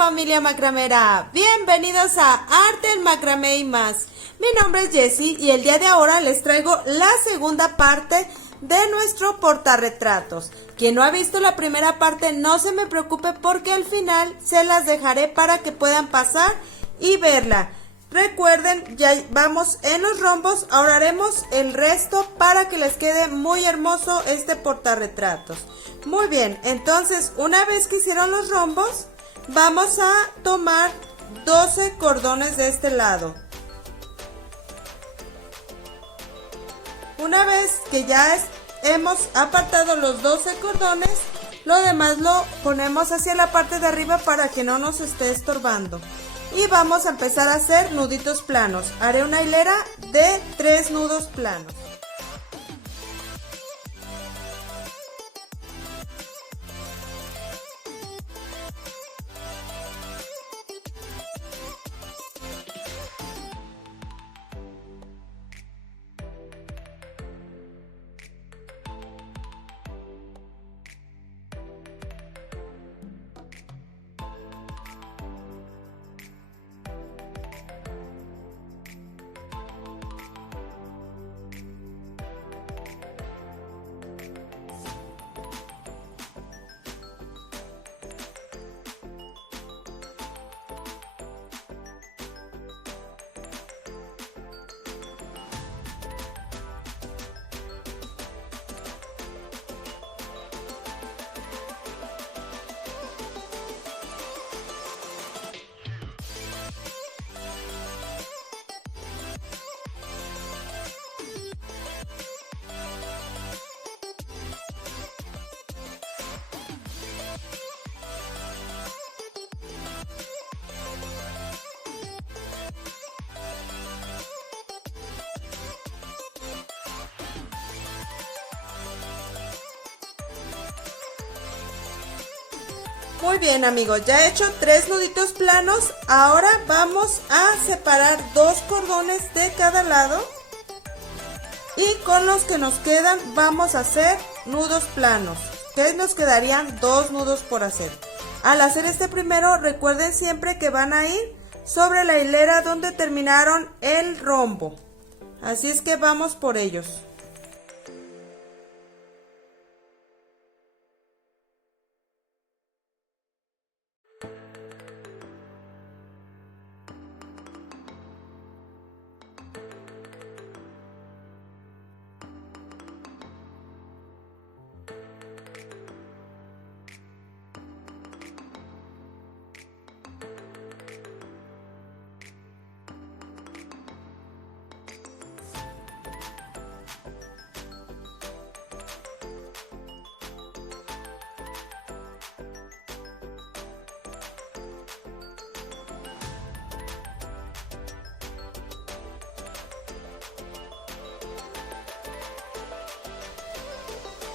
familia macramera, bienvenidos a Arte en Macramé y más. Mi nombre es Jessie y el día de ahora les traigo la segunda parte de nuestro portarretratos. Quien no ha visto la primera parte no se me preocupe porque al final se las dejaré para que puedan pasar y verla. Recuerden, ya vamos en los rombos, ahora haremos el resto para que les quede muy hermoso este portarretratos. Muy bien, entonces una vez que hicieron los rombos, vamos a tomar 12 cordones de este lado. Una vez que ya hemos apartado los 12 cordones, lo demás lo ponemos hacia la parte de arriba para que no nos esté estorbando. Y vamos a empezar a hacer nuditos planos. Haré una hilera de 3 nudos planos. Muy bien amigos, ya he hecho 3 nuditos planos. Ahora vamos a separar 2 cordones de cada lado. Y con los que nos quedan vamos a hacer nudos planos. Que nos quedarían 2 nudos por hacer. Al hacer este primero, recuerden siempre que van a ir sobre la hilera donde terminaron el rombo. Así es que vamos por ellos.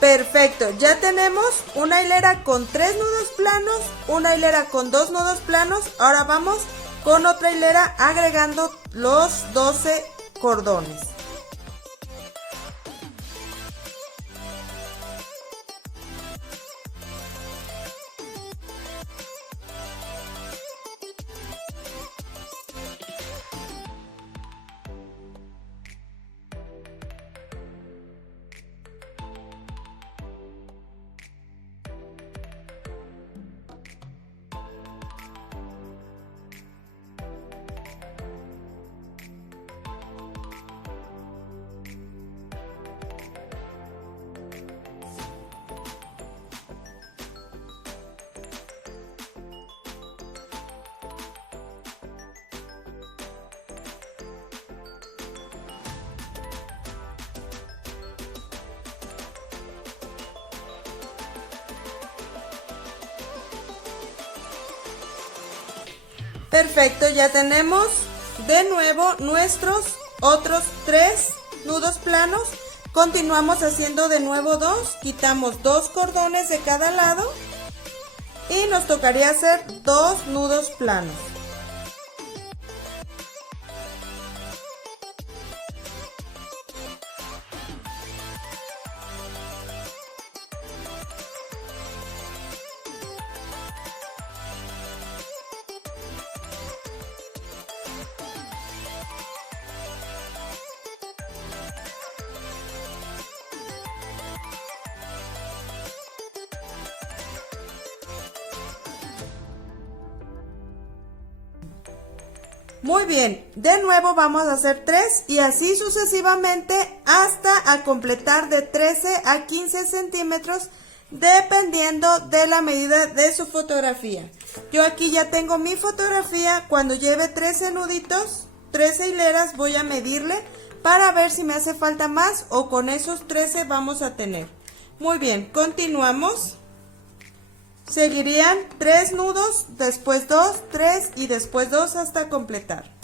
Perfecto, ya tenemos una hilera con 3 nudos planos, una hilera con 2 nudos planos. Ahora vamos con otra hilera agregando los 12 cordones. Perfecto, ya tenemos de nuevo nuestros otros 3 nudos planos. Continuamos haciendo de nuevo 2, quitamos 2 cordones de cada lado y nos tocaría hacer 2 nudos planos. Muy bien, de nuevo vamos a hacer 3 y así sucesivamente hasta a completar de 13 a 15 centímetros dependiendo de la medida de su fotografía. Yo aquí ya tengo mi fotografía. Cuando lleve 13 nuditos, 13 hileras, voy a medirle para ver si me hace falta más o con esos 13 vamos a tener. Muy bien, continuamos. Seguirían 3 nudos, después 2, 3 y después 2 hasta completar.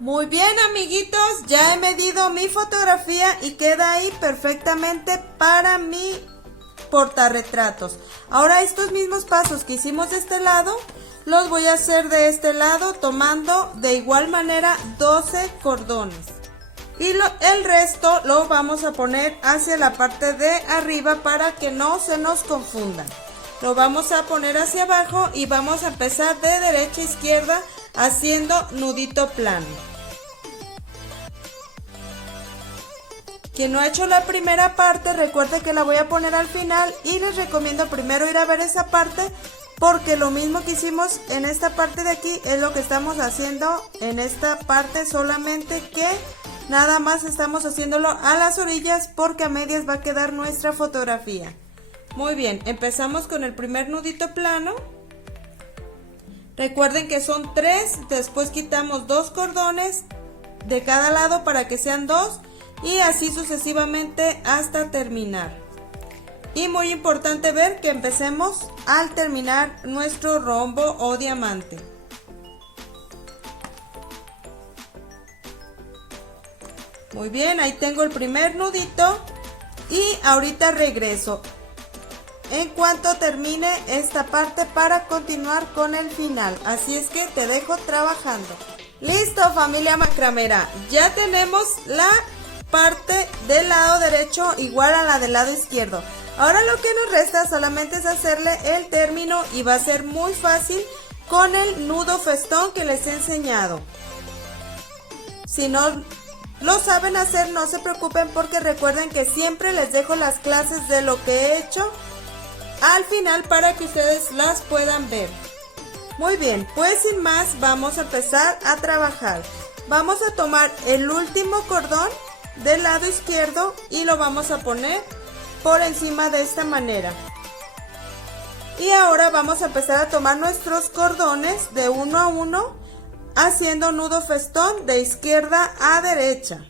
Muy bien, amiguitos, ya he medido mi fotografía y queda ahí perfectamente para mi portarretratos. Ahora estos mismos pasos que hicimos de este lado, los voy a hacer de este lado tomando de igual manera 12 cordones. Y el resto lo vamos a poner hacia la parte de arriba para que no se nos confundan. Lo vamos a poner hacia abajo y vamos a empezar de derecha a izquierda haciendo nudito plano. Quien no ha hecho la primera parte, recuerde que la voy a poner al final y les recomiendo primero ir a ver esa parte porque lo mismo que hicimos en esta parte de aquí es lo que estamos haciendo en esta parte, solamente que nada más estamos haciéndolo a las orillas porque a medias va a quedar nuestra fotografía. Muy bien, empezamos con el primer nudito plano. Recuerden que son 3, después quitamos 2 cordones de cada lado para que sean 2 y así sucesivamente hasta terminar. Y muy importante ver que empecemos al terminar nuestro rombo o diamante. Muy bien, ahí tengo el primer nudito y ahorita regreso en cuanto termine esta parte para continuar con el final. Así es que te dejo trabajando. Listo, familia macramera, ya tenemos la parte del lado derecho igual a la del lado izquierdo. Ahora lo que nos resta solamente es hacerle el término y va a ser muy fácil con el nudo festón que les he enseñado. Si no lo saben hacer, no se preocupen porque recuerden que siempre les dejo las clases de lo que he hecho al final para que ustedes las puedan ver. Muy bien, pues sin más vamos a empezar a trabajar. Vamos a tomar el último cordón del lado izquierdo y lo vamos a poner por encima de esta manera. Y ahora vamos a empezar a tomar nuestros cordones de uno a uno, haciendo nudo festón de izquierda a derecha.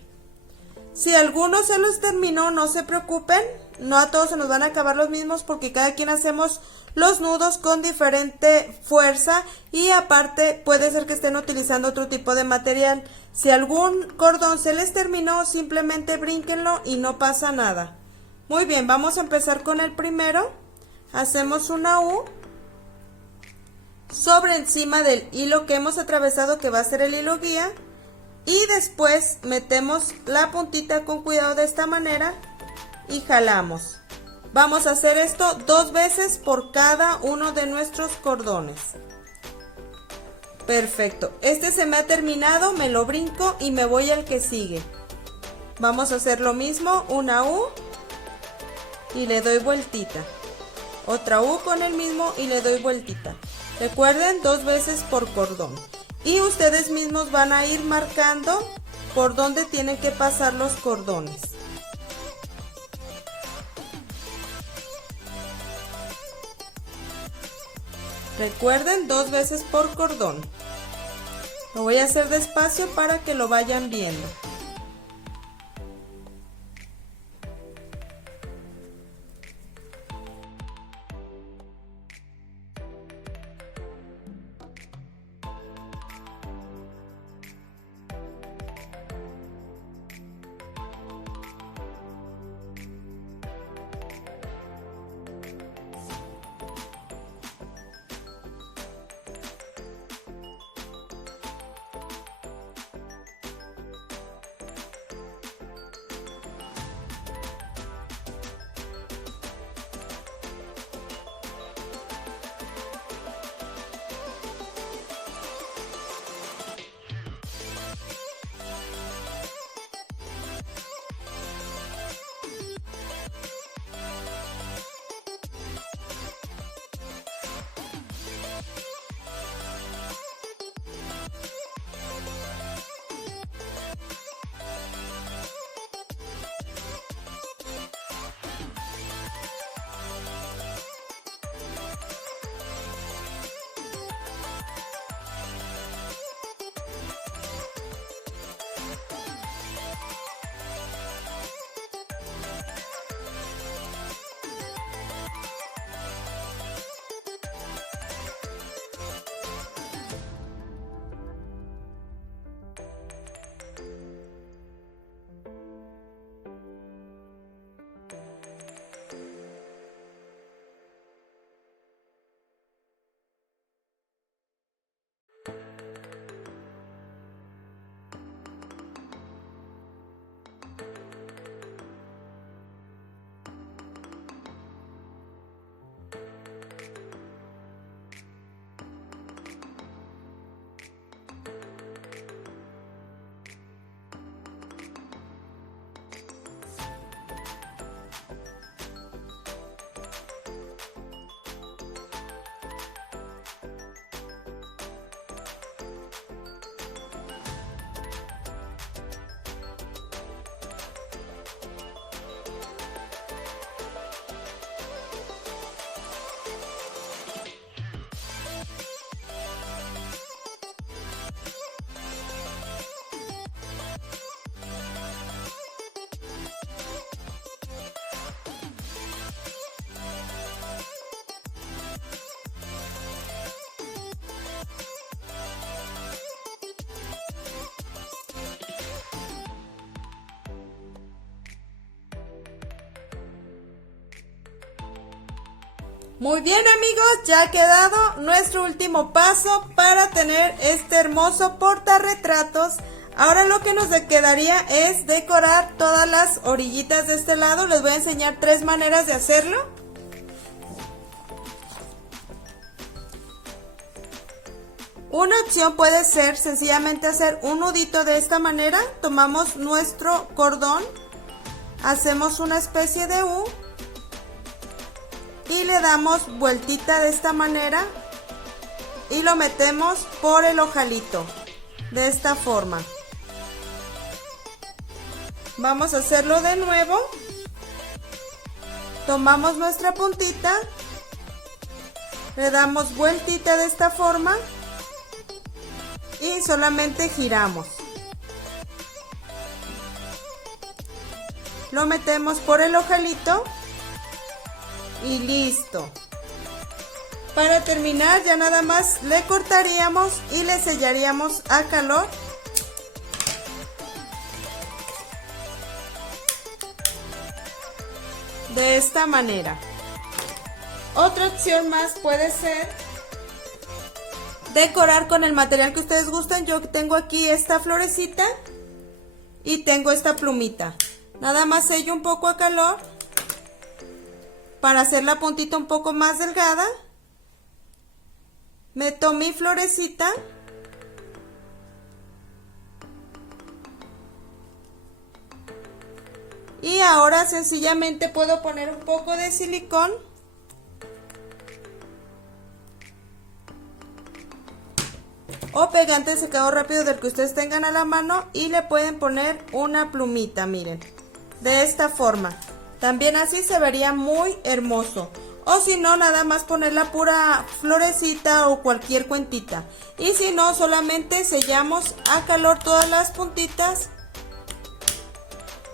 Si alguno se los terminó, no se preocupen, no a todos se nos van a acabar los mismos porque cada quien hacemos los nudos con diferente fuerza y aparte puede ser que estén utilizando otro tipo de material. Si algún cordón se les terminó, simplemente brínquenlo y no pasa nada. Muy bien, vamos a empezar con el primero. Hacemos una U sobre encima del hilo que hemos atravesado, que va a ser el hilo guía, y después metemos la puntita con cuidado de esta manera y jalamos. Vamos a hacer esto 2 veces por cada uno de nuestros cordones. Perfecto, este se me ha terminado, me lo brinco y me voy al que sigue. Vamos a hacer lo mismo, una U y le doy vueltita, otra U con el mismo y le doy vueltita. Recuerden, 2 veces por cordón y ustedes mismos van a ir marcando por donde tienen que pasar los cordones. Recuerden, 2 veces por cordón. Lo voy a hacer despacio para que lo vayan viendo. Muy bien amigos, ya ha quedado nuestro último paso para tener este hermoso portarretratos. Ahora lo que nos quedaría es decorar todas las orillitas de este lado. Les voy a enseñar 3 maneras de hacerlo. Una opción puede ser sencillamente hacer un nudito de esta manera. Tomamos nuestro cordón, hacemos una especie de U y le damos vueltita de esta manera y lo metemos por el ojalito de esta forma. Vamos a hacerlo de nuevo. Tomamos nuestra puntita, le damos vueltita de esta forma y solamente giramos. Lo metemos por el ojalito y listo. Para terminar ya nada más le cortaríamos y le sellaríamos a calor. De esta manera. Otra opción más puede ser decorar con el material que ustedes gusten. Yo tengo aquí esta florecita y tengo esta plumita. Nada más sello un poco a calor para hacer la puntita un poco más delgada. Meto mi florecita y ahora sencillamente puedo poner un poco de silicón o pegante de secado rápido del que ustedes tengan a la mano y le pueden poner una plumita, miren, de esta forma. También así se vería muy hermoso. O si no, nada más poner la pura florecita o cualquier cuentita. Y si no, solamente sellamos a calor todas las puntitas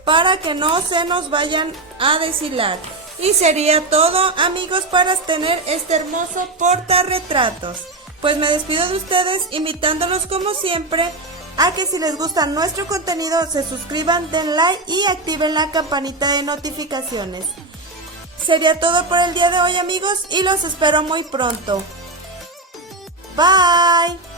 para que no se nos vayan a deshilar. Y sería todo, amigos, para tener este hermoso portarretratos. Pues me despido de ustedes invitándolos como siempre a que si les gusta nuestro contenido se suscriban, den like y activen la campanita de notificaciones. Sería todo por el día de hoy, amigos, y los espero muy pronto. Bye.